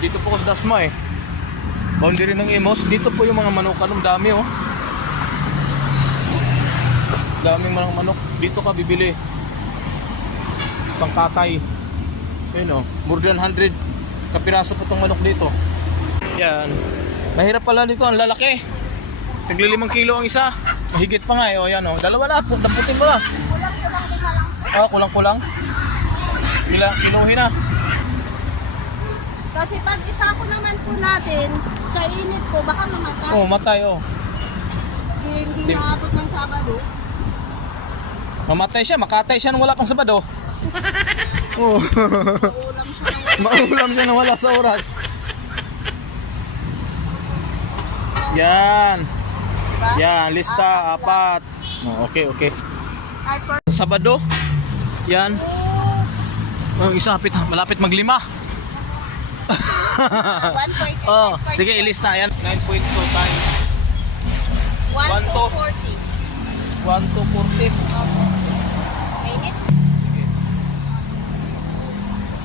Dito po sa Dasma eh. Boundary ng Imos. Dito po yung mga manok. Anong dami oh. Daming mga manok. Dito ka bibili. Pangkatay. Yun oh. More than 100 kapiraso po itong manok dito. Yan. Mahirap pala dito. Ang lalaki. Tagli 5 kilo ang isa. Mahigit pa nga eh. O yan oh. Dalawa na. Damputin mo na. Kulang-kulang din na lang. Ah, kulang-kulang. Kiluhin na. Kasi pag isa ko naman po natin, sa init po, baka mamatay. Oh, matay oh. Hindi naabot ng Sabado. Mamatay siya, makatay siya nung wala pang Sabado. Oh. Maulam siya ng Maulam siya nung wala sa oras. Yan. diba? Yan, lista 4. Oh, okay. Kahit for Sabado. Yan. Oh, isa malapit maglima. 1.8. Oh, sige ilista yan. 9.2 times 1 to 40. 1 to 40. Mainit? Sige.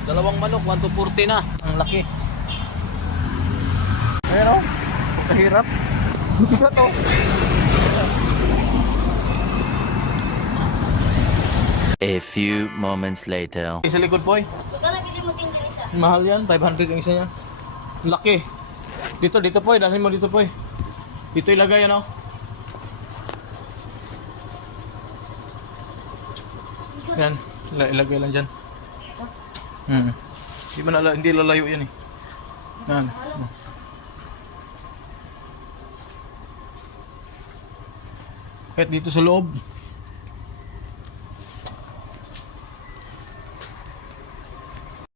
Dalawang manok, 1 to 40 na. Ang laki. Pero, kahirap. Isa to. A few moments later. Sa likod po Magkano bili mo din din isa? mahal yan, 500 ang isa niya. Laki. Dito po dalhin mo dito po Dito ilagay ano. Yan, ilagay lang dyan. Hindi lalayo yan eh. Yan. Kahit dito sa loob.